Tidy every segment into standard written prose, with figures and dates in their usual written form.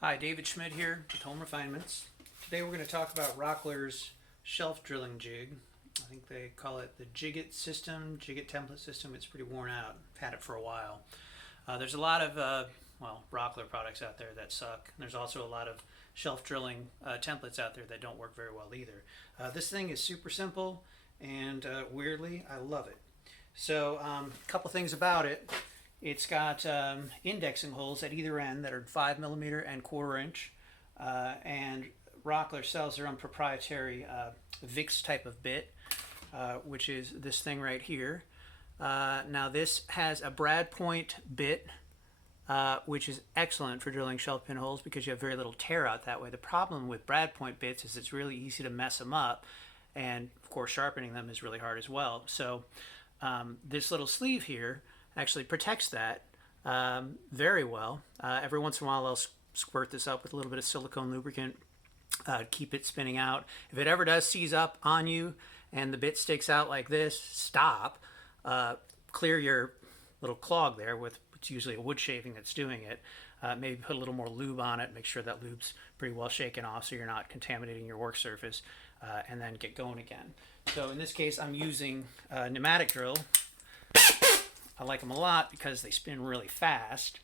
Hi, David Schmidt here with Home Refinements. Today we're going to talk about Rockler's shelf drilling jig. I think they call it the JIG IT system, JIG IT template system. It's pretty worn out. I've had it for a while. There's a lot of Rockler products out there that suck. There's also a lot of shelf drilling templates out there that don't work very well either. This thing is super simple and weirdly I love it. So a couple things about it. It's got indexing holes at either end that are 5mm and 1/4 inch, and Rockler sells their own proprietary VIX type of bit, which is this thing right here. Now this has a brad point bit, which is excellent for drilling shelf pin holes because you have very little tear out that way. The problem with brad point bits is it's really easy to mess them up, and of course sharpening them is really hard as well. So this little sleeve here actually protects that very well. Every once in a while I'll squirt this up with a little bit of silicone lubricant, keep it spinning out. If it ever does seize up on you and the bit sticks out like this, stop, clear your little clog there with, it's usually a wood shaving that's doing it. Maybe put a little more lube on it, make sure that lube's pretty well shaken off so you're not contaminating your work surface, and then get going again. So in this case I'm using a pneumatic drill. I like them a lot because they spin really fast,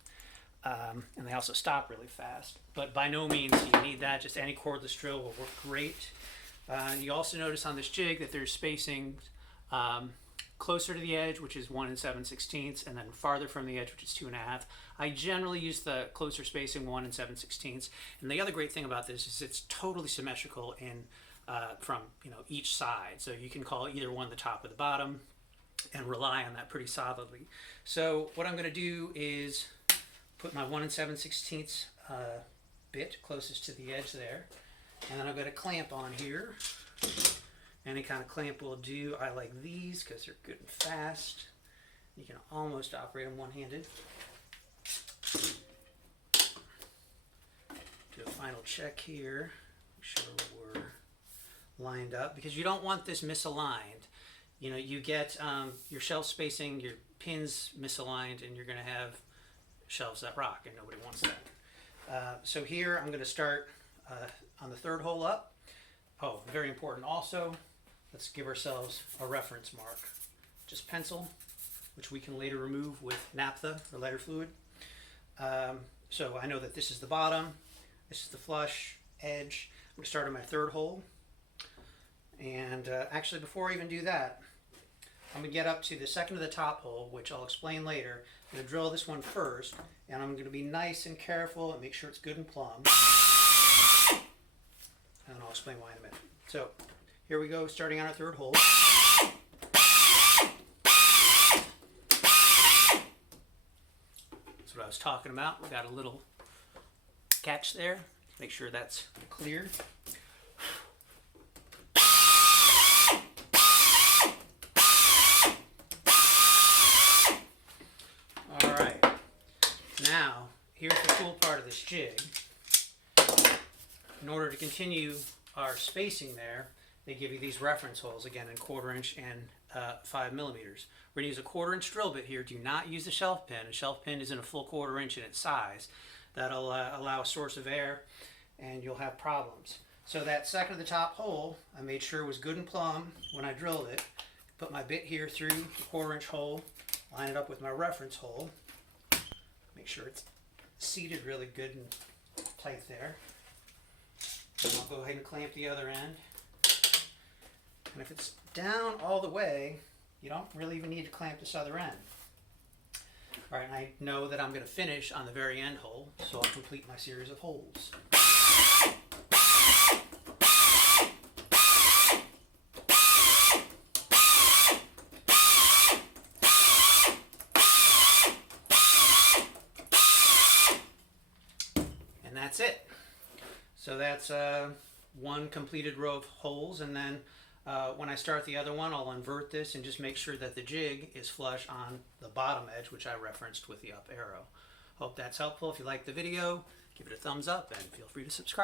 and they also stop really fast. But by no means do you need that. Just any cordless drill will work great. You also notice on this jig that there's spacing closer to the edge, which is 1 7/16, and then farther from the edge, which is 2.5. I generally use the closer spacing 1 7/16. And the other great thing about this is it's totally symmetrical in from each side. So you can call either one the top or the bottom and rely on that pretty solidly. So what I'm going to do is put my 1 7/16 bit closest to the edge there, and then I've got a clamp on here. Any kind of clamp will do. I like these because they're good and fast. You can almost operate them one-handed. Do a final check here, make sure we're lined up, because you don't want this misaligned. You get your shelf spacing, your pins misaligned, and you're going to have shelves that rock, and nobody wants that. So here I'm going to start on the third hole up. Oh, very important also, let's give ourselves a reference mark. Just pencil, which we can later remove with naphtha or lighter fluid. So I know that this is the bottom, this is the flush edge. I'm going to start on my third hole. And actually, before I even do that, I'm going to get up to the second to the top hole, which I'll explain later. I'm going to drill this one first, and I'm going to be nice and careful and make sure it's good and plumb. And I'll explain why in a minute. So here we go, starting on our third hole. That's what I was talking about. We got a little catch there. Make sure that's clear. Now, here's the cool part of this jig. In order to continue our spacing there, they give you these reference holes, again in 1/4 inch and 5mm. We're going to use a 1/4 inch drill bit here. Do not use a shelf pin. A shelf pin isn't a full 1/4 inch in its size. That'll allow a source of air and you'll have problems. So that second to the top hole, I made sure was good and plumb when I drilled it. Put my bit here through the 1/4 inch hole, line it up with my reference hole. Make sure it's seated really good and tight there. And I'll go ahead and clamp the other end. And if it's down all the way, you don't really even need to clamp this other end. All right, and I know that I'm going to finish on the very end hole, so I'll complete my series of holes. And that's it. So that's one completed row of holes, and then when I start the other one, I'll invert this and just make sure that the jig is flush on the bottom edge, which I referenced with the up arrow. Hope that's helpful. If you liked the video, give it a thumbs up and feel free to subscribe.